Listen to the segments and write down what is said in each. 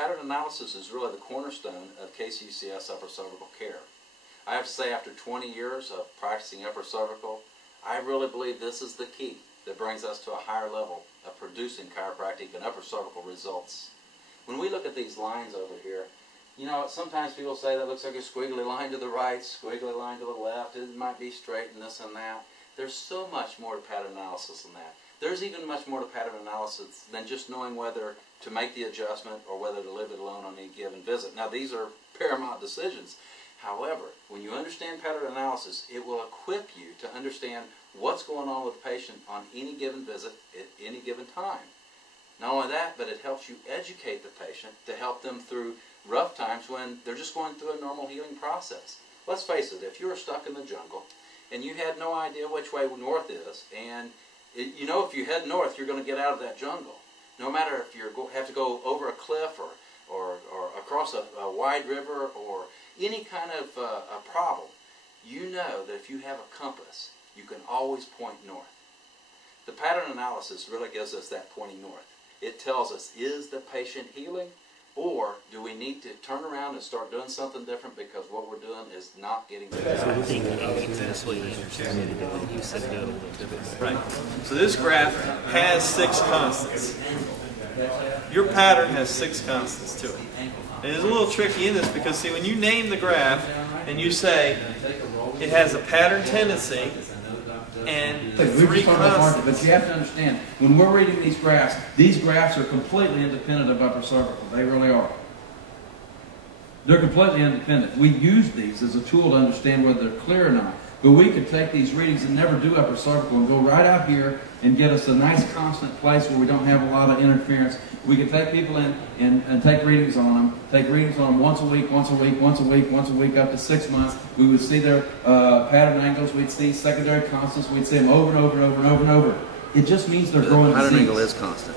pattern analysis is really the cornerstone of KCUCS upper cervical care. I have to say, after 20 years of practicing upper cervical, I really believe this is the key that brings us to a higher level of producing chiropractic and upper cervical results. When we look at these lines over here, you know, sometimes people say that looks like a squiggly line to the right, squiggly line to the left, it might be straight and this and that. There's so much more to pattern analysis than that. There's even much more to pattern analysis than just knowing whether to make the adjustment or whether to leave it alone on any given visit. Now, these are paramount decisions. However, when you understand pattern analysis, it will equip you to understand what's going on with the patient on any given visit at any given time. Not only that, but it helps you educate the patient to help them through rough times when they're just going through a normal healing process. Let's face it, if you were stuck in the jungle and you had no idea which way north is, and you know if you head north you're going to get out of that jungle, no matter if you have to go over a cliff or across a wide river or any kind of a problem, you know that if you have a compass, you can always point north. The pattern analysis really gives us that pointing north. It tells us, is the patient healing, or do we need to turn around and start doing something different because what we're doing is not getting better? Right. So this graph has 6 constants. Your pattern has 6 constants to it. And it's a little tricky in this because, see, when you name the graph and you say it has a pattern tendency and 3 constants. But you have to understand, when we're reading these graphs are completely independent of upper cervical. They really are. They're completely independent. We use these as a tool to understand whether they're clear or not. But we could take these readings and never do upper cervical and go right out here and get us a nice constant place where we don't have a lot of interference. We could take people in and take readings on them, once a week, once a week, once a week, once a week, up to 6 months. We would see their pattern angles, we'd see secondary constants, we'd see them over and over and over and over and over. It just means they're growing disease. Pattern angle is constant.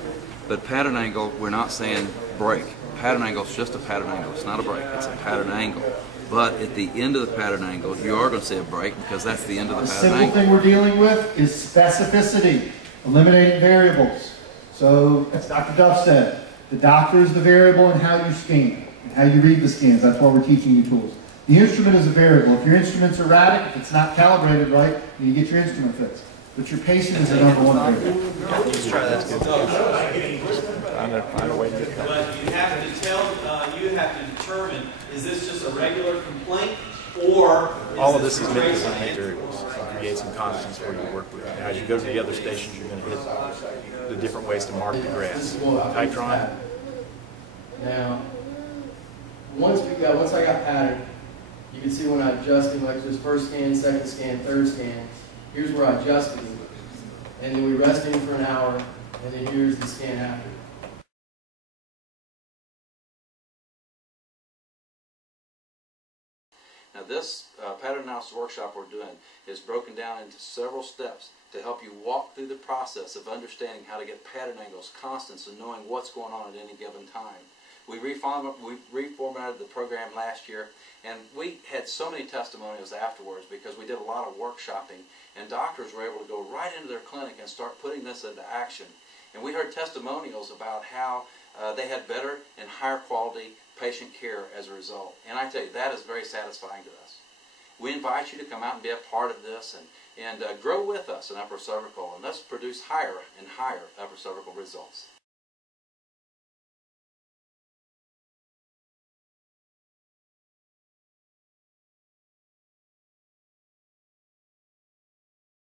But pattern angle, we're not saying break. Pattern angle is just a pattern angle. It's not a break, it's a pattern angle. But at the end of the pattern angle, you are going to see a break because that's the end of the pattern angle. The simple thing we're dealing with is specificity, eliminating variables. So, as Dr. Duff said, the doctor is the variable in how you scan, and how you read the scans. That's why we're teaching you tools. The instrument is a variable. If your instrument's erratic, if it's not calibrated right, then you get your instrument fixed. But your patient is the number one variable. Let's try that. Find a way to get that. But you have to determine, is this just a regular complaint, or all of this is meant to eliminate variables, create some constants for you to work with. Now, as you go to the other stations, you're going to hit the different ways to mark the graphs. Titron. Now, once I got pattern, you can see when I adjusted, like this first scan, second scan, third scan. Here's where I adjusted him, and then we rested him for an hour, and then here's the scan after. Now this pattern analysis workshop we're doing is broken down into several steps to help you walk through the process of understanding how to get pattern angles, constants, and knowing what's going on at any given time. We reformatted the program last year, and we had so many testimonials afterwards because we did a lot of workshopping, and doctors were able to go right into their clinic and start putting this into action. And we heard testimonials about how they had better and higher quality patient care as a result. And I tell you, that is very satisfying to us. We invite you to come out and be a part of this and grow with us in upper cervical, and let's produce higher and higher upper cervical results.